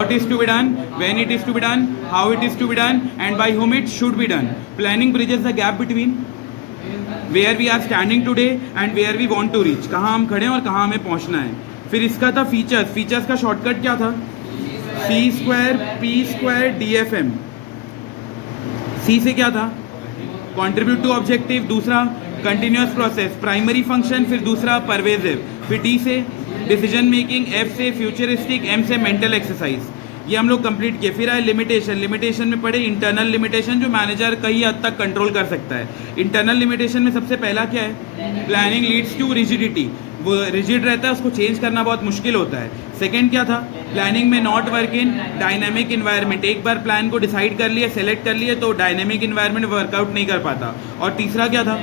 what is to be done, when it is to be done, how it is to be done, and by whom it should be done. Planning bridges the gap between where we are standing today and where we want to reach. कहाँ हम खड़े हैं और कहाँ हमें पहुँचना है. फिर इसका था फीचर्स. फीचर्स का शॉर्टकट क्या था? C square P square DFM. C से क्या था? Contribute to objective. दूसरा कंटिन्यूस प्रोसेस. Primary function. फिर दूसरा परवेजिव. फिर D से डिसीजन मेकिंग. F से फ्यूचरिस्टिक. M से मेंटल एक्सरसाइज. ये हम लोग कंप्लीट किए. फिर आए लिमिटेशन. लिमिटेशन में पढ़े इंटरनल लिमिटेशन जो मैनेजर कई हद तक कंट्रोल कर सकता है. इंटरनल लिमिटेशन में सबसे पहला क्या है? Planning leads to rigidity. वो रिजिड रहता है, उसको चेंज करना बहुत मुश्किल होता है. सेकंड क्या था? प्लानिंग में not work in dynamic environment. एक बार प्लान को डिसाइड कर लिया, सेलेक्ट कर लिया, तो डायनेमिक इन्वायरमेंट वर्कआउट नहीं कर पाता. और तीसरा क्या था?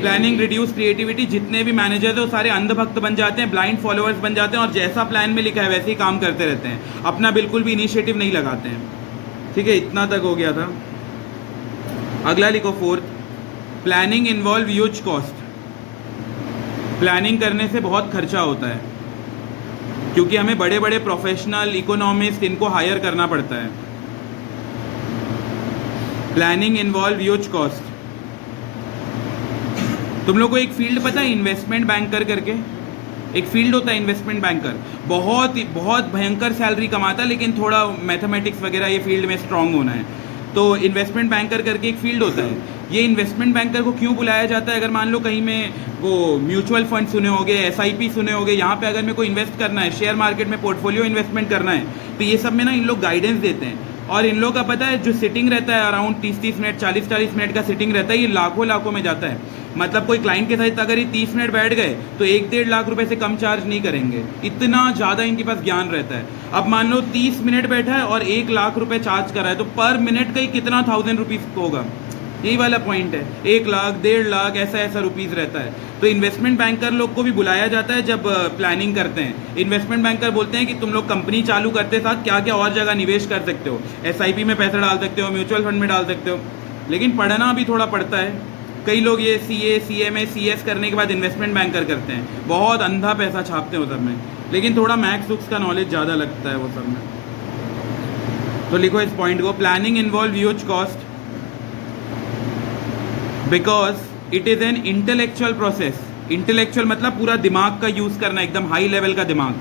Planning reduce creativity. जितने भी मैनेजर्स हैं वो सारे अंधभक्त बन जाते हैं, ब्लाइंड फॉलोअर्स बन जाते हैं और जैसा प्लान में लिखा है वैसे ही काम करते रहते हैं. अपना बिल्कुल भी इनिशिएटिव नहीं लगाते हैं. ठीक है, इतना तक हो गया था. अगला लिखो fourth. Planning involve huge cost. Planning करने से बहुत खर्चा होता है क्योंकि हमें बड़े बड़े प्रोफेशनल इकोनॉमिस्ट इनको हायर करना पड़ता है. Planning involve huge cost. तुम लोग को एक फील्ड पता है इन्वेस्टमेंट बैंकर करके? एक फील्ड होता है इन्वेस्टमेंट बैंकर. बहुत भयंकर सैलरी कमाता है, लेकिन थोड़ा मैथमेटिक्स वगैरह ये फील्ड में स्ट्रांग होना है. तो इन्वेस्टमेंट बैंकर करके एक फील्ड होता है. ये इन्वेस्टमेंट बैंकर को क्यों बुलाया जाता है? अगर मान लो कहीं में वो म्यूचुअल फंड सुने होंगे, SIP सुने होंगे, यहाँ पे अगर मेरे को इन्वेस्ट करना है, शेयर मार्केट में पोर्टफोलियो इन्वेस्टमेंट करना है, तो ये सब में ना इन लोग गाइडेंस देते हैं. और इन लोग का पता है जो सिटिंग रहता है अराउंड 30-30 मिनट, 40-40 मिनट का सिटिंग रहता है, ये लाखों में जाता है. मतलब कोई क्लाइंट के साथ अगर ये 30 मिनट बैठ गए तो 1-1.5 लाख रुपए से कम चार्ज नहीं करेंगे. इतना ज़्यादा इनके पास ज्ञान रहता है. अब मान लो 30 मिनट बैठा है और 1 लाख रुपए चार्ज कर रहा है, तो पर मिनट का ही कितना 1000 रुपीज़ होगा. यही वाला पॉइंट है. 1 लाख 1.5 लाख ऐसा रुपीज़ रहता है. तो इन्वेस्टमेंट बैंकर लोग को भी बुलाया जाता है जब प्लानिंग करते हैं. इन्वेस्टमेंट बैंकर बोलते हैं कि तुम लोग कंपनी चालू करते साथ क्या क्या और जगह निवेश कर सकते हो. SIP में पैसा डाल सकते हो, म्यूचुअल फंड में डाल सकते हो, लेकिन पढ़ना भी थोड़ा पड़ता है. कई लोग ये CA CMA CS करने के बाद इन्वेस्टमेंट बैंकर करते हैं. बहुत अंधा पैसा छापते हैं वो सब में, लेकिन थोड़ा मैथ्स बुक्स का नॉलेज ज़्यादा लगता है वो सब में. तो लिखो इस पॉइंट को. Planning involve huge cost because it is an intellectual process. Intellectual मतलब पूरा दिमाग का यूज़ करना, एकदम हाई लेवल का दिमाग.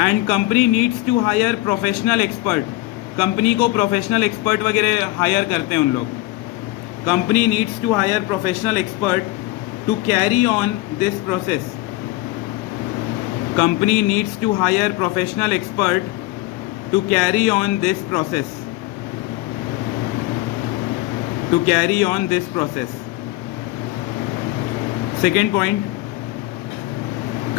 And company needs to hire professional expert. Company को प्रोफेशनल एक्सपर्ट वगैरह हायर करते हैं उन लोग. Company needs to hire professional expert to carry on this process. Company needs to hire professional expert to carry on this process. To carry on this process. Second point,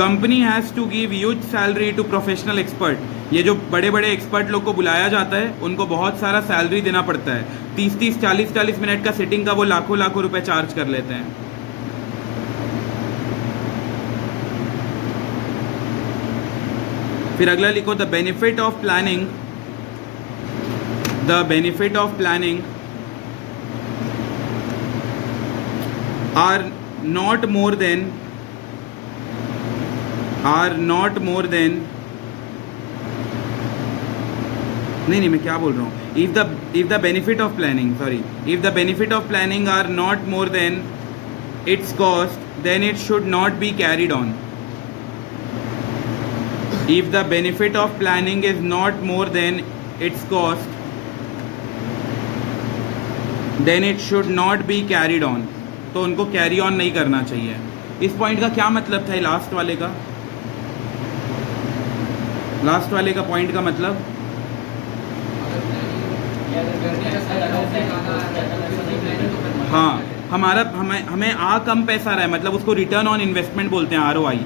company has to give huge salary to professional expert. ये जो बड़े बड़े expert लोग को बुलाया जाता है उनको बहुत सारा सैलरी देना पड़ता है. 30-30 40-40 मिनट का सिटिंग का वो लाखों रुपए चार्ज कर लेते हैं. फिर अगला लिखो the benefit of planning. The benefit of planning are not more than नहीं मैं क्या बोल रहा हूँ. if the benefit of planning are not more than its cost, then it should not be carried on. If the benefit of planning is not more than its cost, then it should not be carried on. तो उनको carry on नहीं करना चाहिए. इस point का क्या मतलब था? लास्ट वाले का पॉइंट का मतलब हाँ, हमें आ कम पैसा रहा है, मतलब उसको रिटर्न ऑन इन्वेस्टमेंट बोलते हैं, ROI.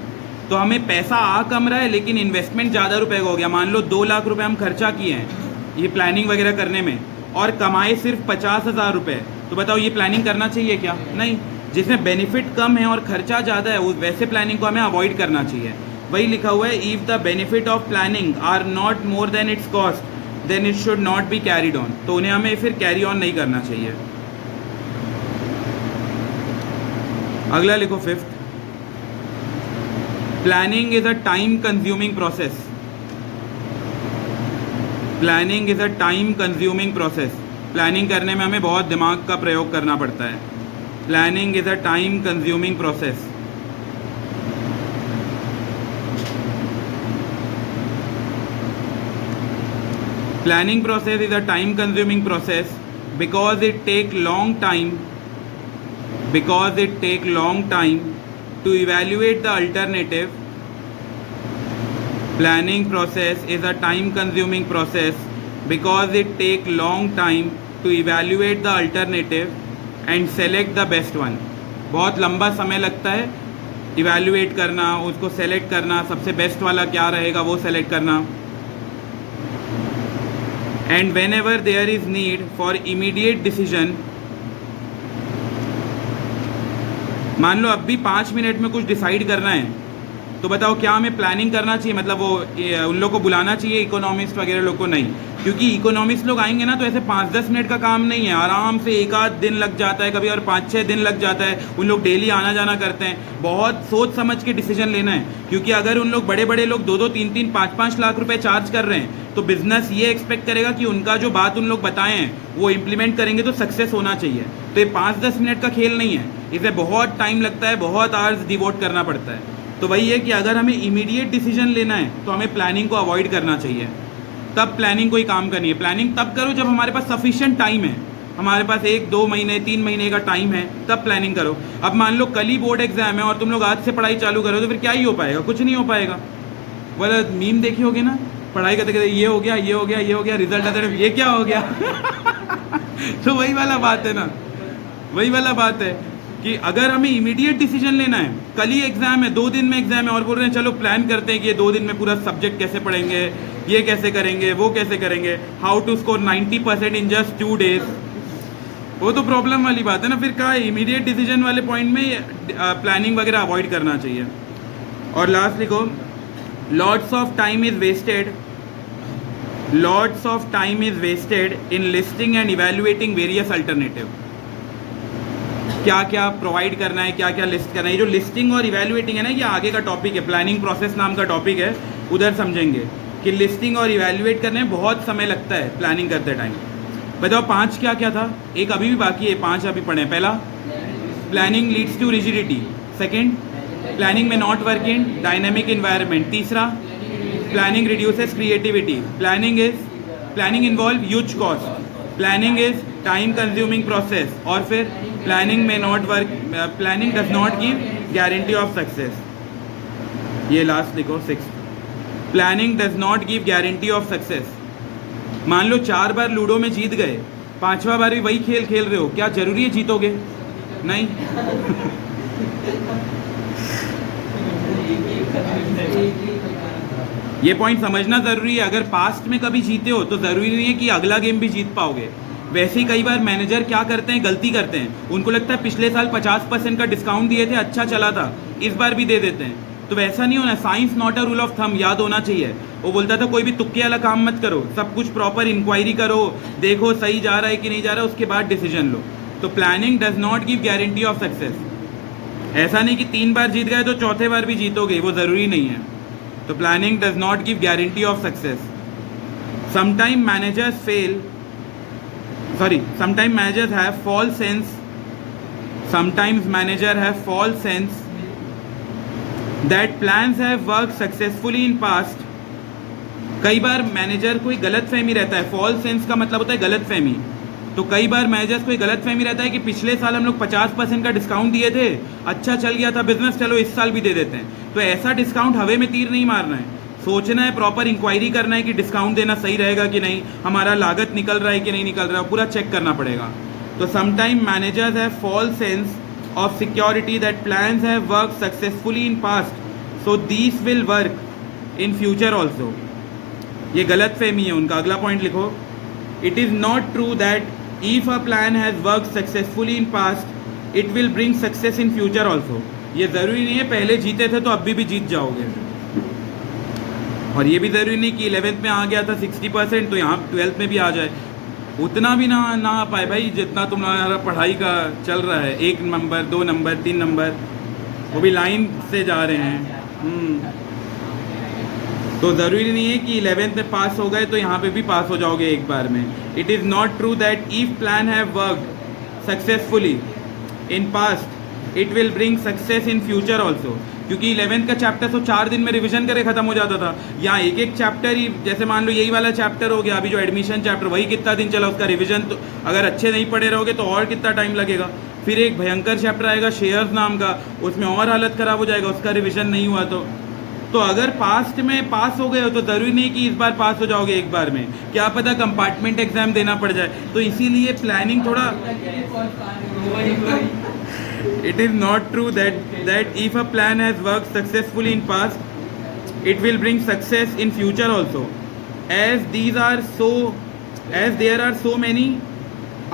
तो हमें पैसा आ कम रहा है लेकिन इन्वेस्टमेंट ज़्यादा रुपए का हो गया. मान लो 2 लाख रुपए हम खर्चा किए हैं ये प्लानिंग वगैरह करने में और कमाए सिर्फ 50,000 रुपये. तो बताओ ये प्लानिंग करना चाहिए क्या? नहीं. जिसमें बेनिफिट कम है और खर्चा ज़्यादा है उस वैसे प्लानिंग को हमें अवॉइड करना चाहिए. वही लिखा हुआ है, if the benefit of planning are not more than its cost then it should not be carried on. तो उन्हें हमें फिर कैरी ऑन नहीं करना चाहिए. अगला लिखो fifth. Planning is a time consuming process. Planning is a time consuming process. Planning करने में हमें बहुत दिमाग का प्रयोग करना पड़ता है। Planning is a time consuming process. Planning process is a time consuming process because it take long time to evaluate the alternative. Planning process is a time consuming process because it take long time to evaluate the alternative and select the best one. बहुत लंबा समय लगता है evaluate करना, उसको select करना, सबसे best वाला क्या रहेगा वो सेलेक्ट करना। And whenever there is need for immediate decision, मान लो अब भी 5 मिनट में कुछ डिसाइड करना है, तो बताओ क्या हमें प्लानिंग करना चाहिए? मतलब वो उन लोग को बुलाना चाहिए इकोनॉमिस्ट वगैरह लोग को? नहीं, क्योंकि इकोनॉमिस्ट लोग आएंगे ना तो ऐसे 5-10 मिनट का काम नहीं है, आराम से 1 आध दिन लग जाता है कभी, और 5-6 दिन लग जाता है। उन लोग डेली आना जाना करते हैं, बहुत सोच समझ के डिसीजन लेना है। क्योंकि अगर उन लोग बड़े बड़े लोग 2-2, 3-3, 5-5 लाख रुपए चार्ज कर रहे हैं तो बिजनेस ये एक्सपेक्ट करेगा कि उनका जो बात उन लोग बताए हैं वो इम्प्लीमेंट करेंगे तो सक्सेस होना चाहिए। तो ये 5-10 मिनट का खेल नहीं है, इसे बहुत टाइम लगता है, बहुत आवर्स डिवोट करना पड़ता है। तो वही है कि अगर हमें इमीडिएट डिसीजन लेना है तो हमें प्लानिंग को अवॉइड करना चाहिए, तब प्लानिंग कोई काम करनी है। प्लानिंग तब करो जब हमारे पास सफिशिएंट टाइम है, हमारे पास 1-2 महीने 3 महीने का टाइम है, तब प्लानिंग करो। अब मान लो कल ही बोर्ड एग्जाम है और तुम लोग आज से पढ़ाई चालू करो तो फिर क्या ही हो पाएगा? कुछ नहीं हो पाएगा। बोला मीम देखी होगी ना, पढ़ाई करते करते ये हो गया, ये हो गया, ये हो गया, रिजल्ट आता है ये क्या हो गया। तो वही वाला बात है ना, वही वाला बात है कि अगर हमें इमीडिएट डिसीजन लेना है, कल ही एग्जाम है, 2 दिन में एग्जाम है और बोल रहे हैं चलो प्लान करते हैं कि ये 2 दिन में पूरा सब्जेक्ट कैसे पढ़ेंगे, ये कैसे करेंगे, वो कैसे करेंगे, how to score 90% in just 2 days, वो तो प्रॉब्लम वाली बात है ना। फिर क्या इमीडिएट डिसीजन वाले पॉइंट में प्लानिंग वगैरह अवॉइड करना चाहिए। और लास्ट लिखो, lots of time is wasted in listing and evaluating various alternative. क्या क्या प्रोवाइड करना है, क्या क्या लिस्ट करना है। ये जो लिस्टिंग और इवेल्युएटिंग है ना, ये आगे का टॉपिक है, प्लानिंग प्रोसेस नाम का टॉपिक है, उधर समझेंगे कि लिस्टिंग और इवेल्युएट करने में बहुत समय लगता है प्लानिंग करते टाइम। बताओ 5 क्या क्या था? एक अभी भी बाकी है, 5 अभी पढ़े। पहला, planning leads to rigidity. Second, planning में not work in dynamic environment. तीसरा, planning reduces creativity. Planning involve huge cost. Planning is time consuming process. और फिर प्लानिंग में not work, planning does not give guarantee of success. ये last लिखो 6, planning does not give guarantee of success. मान लो 4 बार ludo में जीत गए, 5वां बार भी वही खेल खेल रहे हो, क्या जरूरी है जीतोगे? नहीं। ये पॉइंट समझना जरूरी है। अगर पास्ट में कभी जीते हो तो जरूरी नहीं है कि अगला गेम भी जीत पाओगे। वैसे ही कई बार मैनेजर क्या करते हैं, गलती करते हैं, उनको लगता है पिछले साल 50% का डिस्काउंट दिए थे, अच्छा चला था, इस बार भी दे देते हैं। तो वैसा नहीं होना, science not a rule of thumb, याद होना चाहिए। वो बोलता था कोई भी तुक्के वाला काम मत करो, सब कुछ प्रॉपर इंक्वायरी करो, देखो सही जा रहा है कि नहीं जा रहा है, उसके बाद डिसीजन लो। तो planning does not give guarantee of success. ऐसा नहीं कि 3 बार जीत गए तो चौथे बार भी जीतोगे, वो ज़रूरी नहीं है। तो planning does not give guarantee of success. Sometime managers have false sense that plans have worked successfully in past। कई बार मैनेजर को गलत फहमी रहता है, फॉल्स सेंस का मतलब होता है गलत फहमी। तो कई बार मैनेजर्स को गलत फहमी रहता है कि पिछले साल हम लोग 50% का डिस्काउंट दिए थे, अच्छा चल गया था बिजनेस, चलो इस साल भी दे देते हैं। तो ऐसा डिस्काउंट हवे में तीर नहीं मारना है, सोचना है, प्रॉपर इंक्वायरी करना है कि डिस्काउंट देना सही रहेगा कि नहीं, हमारा लागत निकल रहा है कि नहीं निकल रहा है, पूरा चेक करना पड़ेगा। तो sometime managers have false sense of security that plans have work successfully in past, so these will work in future also. ये गलत फहमी है उनका। अगला पॉइंट लिखो, it is not true that if a plan has work successfully in past it will bring success in future also. ये ज़रूरी नहीं है पहले जीते थे तो अभी भी जीत जाओगे, और ये भी ज़रूरी नहीं कि 11th में आ गया था 60% तो यहाँ 12th में भी आ जाए। उतना भी ना आ पाए भाई जितना तुम्हारा पढ़ाई का चल रहा है, 1 नंबर 2 नंबर 3 नंबर, वो भी लाइन से जा रहे हैं। तो ज़रूरी नहीं है कि 11th में पास हो गए तो यहाँ पे भी पास हो जाओगे एक बार में. It is not true that if plan have worked successfully in past it will bring success in future also. क्योंकि 11th का चैप्टर तो 4 दिन में रिवीजन करे खत्म हो जाता था. यहाँ एक एक चैप्टर ही, जैसे मान लो यही वाला चैप्टर हो गया, अभी जो एडमिशन चैप्टर, वही कितना दिन चला, उसका रिवीजन तो अगर अच्छे नहीं पढ़े रहोगे तो और कितना टाइम लगेगा. फिर एक भयंकर चैप्टर आएगा शेयर्स नाम का, उसमें और हालत ख़राब हो जाएगा, उसका रिवीजन नहीं हुआ तो अगर पास्ट में पास हो गए हो तो ज़रूरी नहीं कि इस बार पास हो जाओगे एक बार में. क्या पता कंपार्टमेंट एग्जाम देना पड़ जाए. तो इसीलिए प्लानिंग थोड़ा. It is not true that if a plan has worked successfully in past, it will bring success in future also. As there are so many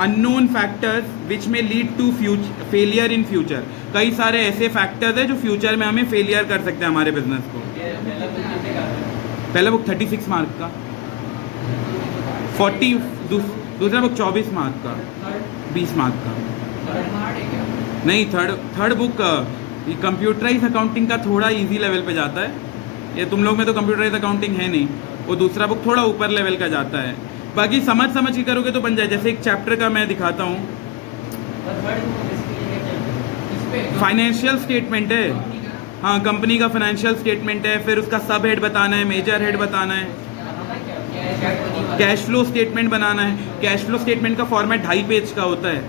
unknown factors which may lead to failure in future. कई सारे ऐसे factors हैं जो future में हमें failure कर सकते हैं हमारे बिजनेस को. पहला बुक 36 मार्क का, 40 दूसरा बुक 24 मार्क का, 20 मार्क का. नहीं, थर्ड बुक कंप्यूटराइज अकाउंटिंग का थोड़ा इजी लेवल पे जाता है. ये तुम लोग में तो कंप्यूटराइज अकाउंटिंग है नहीं. वो दूसरा बुक थोड़ा ऊपर लेवल का जाता है. बाकी समझ के करोगे तो बन जाए. जैसे एक चैप्टर का मैं दिखाता हूँ. फाइनेंशियल स्टेटमेंट है. हाँ, कंपनी का फाइनेंशियल स्टेटमेंट है. फिर उसका सब हेड बताना है, मेजर हेड बताना है, कैश फ्लो स्टेटमेंट बनाना है. कैश फ्लो स्टेटमेंट का फॉर्मेट 2.5 पेज का होता है.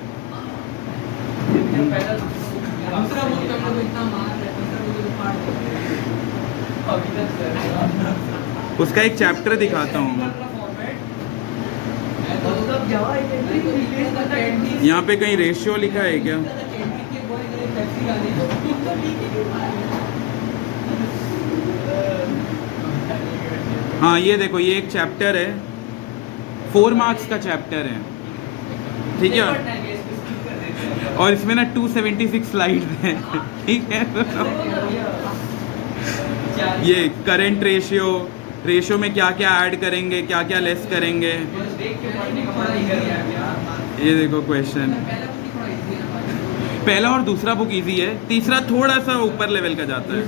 उसका एक चैप्टर दिखाता हूँ. यहाँ पे कहीं रेशियो लिखा है क्या? हाँ, ये देखो, ये एक चैप्टर है, 4 मार्क्स का चैप्टर है. ठीक है, और इसमें ना 276 स्लाइड हैं. ठीक है, ये करंट रेशियो में क्या क्या ऐड करेंगे, क्या क्या लेस करेंगे. ये देखो क्वेश्चन. पहला और दूसरा बुक इजी है, तीसरा थोड़ा सा ऊपर लेवल का जाता है.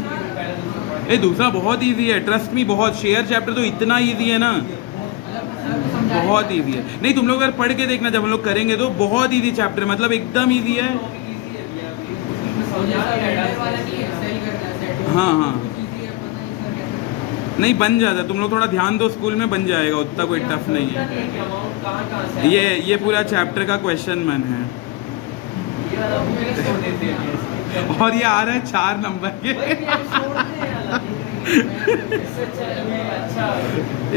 ये दूसरा बहुत इजी है, ट्रस्ट मी. बहुत. शेयर चैप्टर तो इतना इजी है ना, बहुत इजी है. नहीं, तुम लोग अगर पढ़ के देखना, जब हम लोग करेंगे तो बहुत इजी चैप्टर, मतलब एकदम इजी है. हाँ, नहीं बन जाता. तुम लोग थोड़ा ध्यान दो, स्कूल में बन जाएगा, उतना कोई टफ नहीं है. ये पूरा चैप्टर का क्वेश्चन मन है. और ये आ रहा है 4 नंबर के.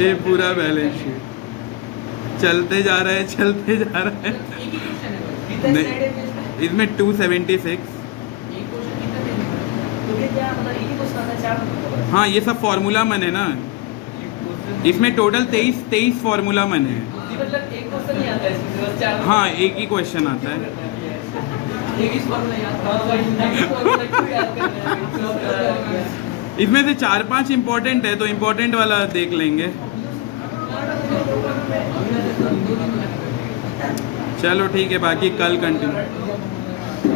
ये पूरा बैलेंस शीट चलते जा रहा है. नहीं, इसमें 276. हाँ, ये सब फॉर्मूला मन है ना. इसमें टोटल 23 फॉर्मूला मन है. हाँ, एक ही क्वेश्चन आता है. इसमें से 4-5 इम्पोर्टेंट है, तो इम्पोर्टेंट वाला देख लेंगे. चलो ठीक है, बाकी कल कंटिन्यू.